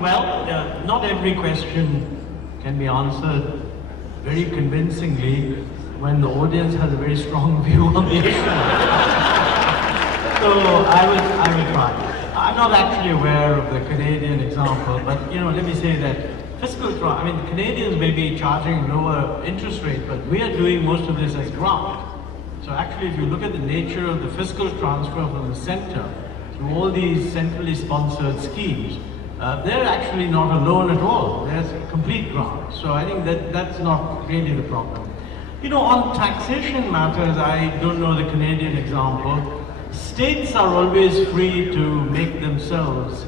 Well, not every question can be answered very convincingly when the audience has a very strong view on the issue. So I will try. I'm not actually aware of the Canadian example, but let me say that the Canadians may be charging lower interest rate, but we are doing most of this as grant. So actually, if you look at the nature of the fiscal transfer from the center through all these centrally sponsored schemes, they're actually not a loan at all. There's a complete grant. So I think that's not really the problem. On taxation matters, I don't know the Canadian example. States are always free to make themselves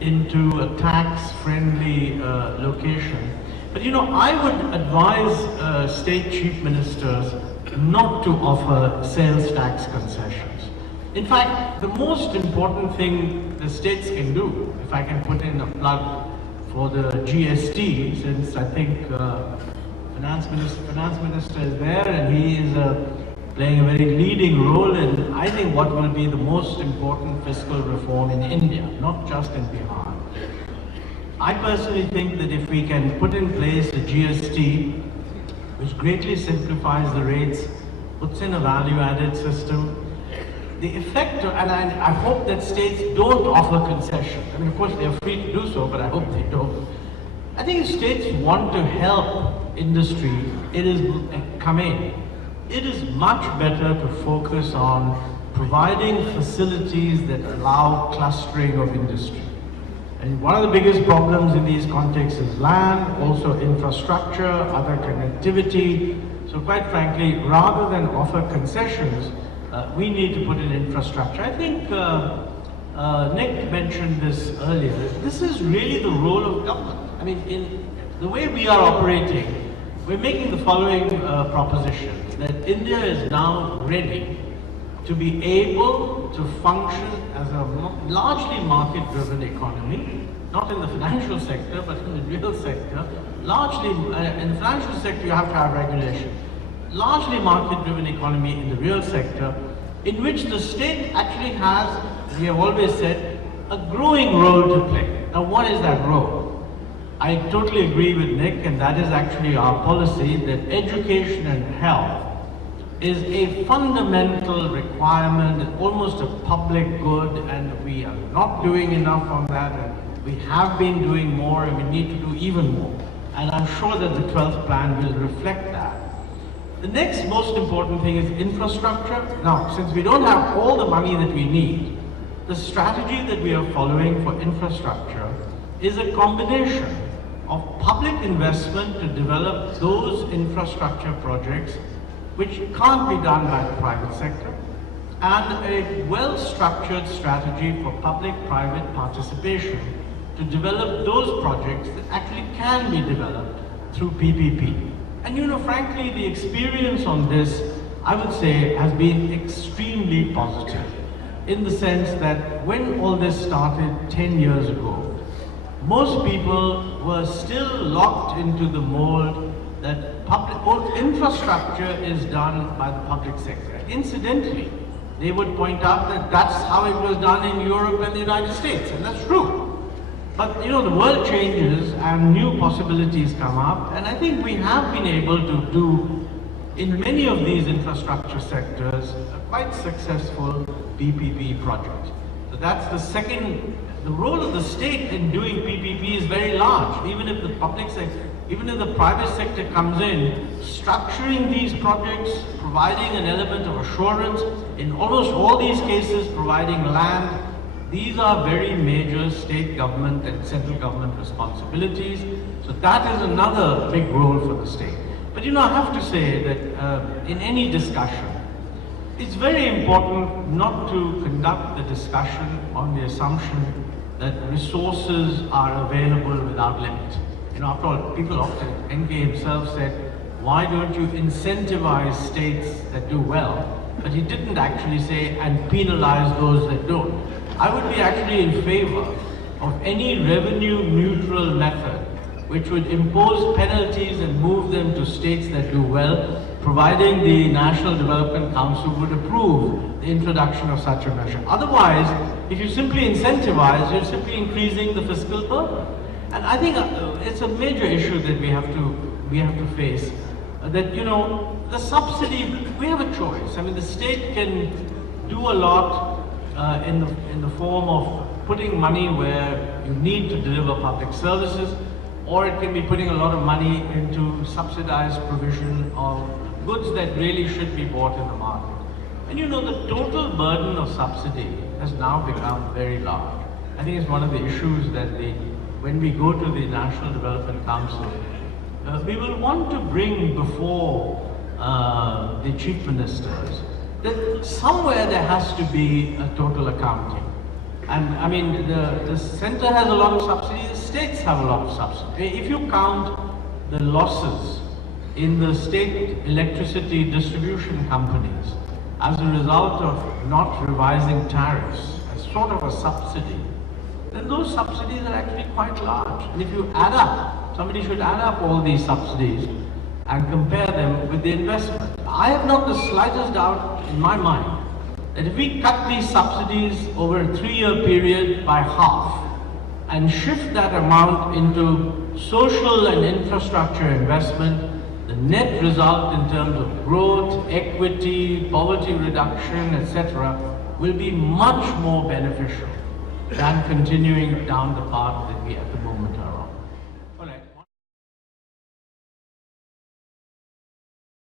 into a tax-friendly location. But I would advise state chief ministers not to offer sales tax concessions. In fact, the most important thing the states can do, if I can put in a plug for the GST, since I think Finance Minister is there and he is playing a very leading role in, I think, what will be the most important fiscal reform in India, not just in Bihar. I personally think that if we can put in place a GST which greatly simplifies the rates, puts in a value-added system, the effect, and I hope that states don't offer concessions. I mean, of course, they're free to do so, but I hope they don't. I think if states want to help industry, it is much better to focus on providing facilities that allow clustering of industry. And one of the biggest problems in these contexts is land, also infrastructure, other connectivity. So quite frankly, rather than offer concessions, we need to put in infrastructure. I think Nick mentioned this earlier. This is really the role of government. I mean, in the way we are operating, we're making the following proposition, that India is now ready to be able to function as a largely market-driven economy, not in the financial sector, but in the real sector. Largely, in the financial sector, you have to have regulation. Largely market-driven economy in the real sector, in which the state actually has, we have always said, a growing role to play. Now, what is that role? I totally agree with Nick, and that is actually our policy, that education and health is a fundamental requirement, almost a public good, and we are not doing enough on that, and we have been doing more, and we need to do even more. And I'm sure that the 12th plan will reflect that. The next most important thing is infrastructure. Now, since we don't have all the money that we need, the strategy that we are following for infrastructure is a combination of public investment to develop those infrastructure projects which can't be done by the private sector, and a well-structured strategy for public-private participation to develop those projects that actually can be developed through PPP. And frankly, the experience on this, I would say, has been extremely positive, in the sense that when all this started 10 years ago, most people were still locked into the mold that infrastructure is done by the public sector. Incidentally, they would point out that that's how it was done in Europe and the United States, and that's true. But the world changes and new possibilities come up, and I think we have been able to do, in many of these infrastructure sectors, a quite successful PPP project. So that's the second. The role of the state in doing PPP is very large, even if the public sector, even if the private sector comes in, structuring these projects, providing an element of assurance, in almost all these cases providing land. These are very major state government and central government responsibilities. So that is another big role for the state. But I have to say that in any discussion, it's very important not to conduct the discussion on the assumption that resources are available without limit. After all, people often, NK himself said, why don't you incentivize states that do well? But he didn't actually say, and penalize those that don't. I would be actually in favor of any revenue neutral method which would impose penalties and move them to states that do well, providing the National Development Council would approve the introduction of such a measure. Otherwise, if you simply incentivize, you're simply increasing the fiscal burden. And I think it's a major issue that we have to face. That, you know, the subsidy, we have a choice. I mean, the state can do a lot in the form of putting money where you need to deliver public services, or it can be putting a lot of money into subsidized provision of goods that really should be bought in the market. And you know, the total burden of subsidy has now become very large. I think it's one of the issues that when we go to the National Development Council, we will want to bring before the chief ministers that somewhere there has to be a total accounting. And I mean, the center has a lot of subsidy, the states have a lot of subsidy. If you count the losses in the state electricity distribution companies as a result of not revising tariffs as sort of a subsidy, then those subsidies are actually quite large. And if you add up, somebody should add up all these subsidies and compare them with the investment. I have not the slightest doubt in my mind that if we cut these subsidies over a 3-year period by half and shift that amount into social and infrastructure investment, the net result in terms of growth, equity, poverty reduction, etc., will be much more beneficial than continuing down the path that we at the moment are.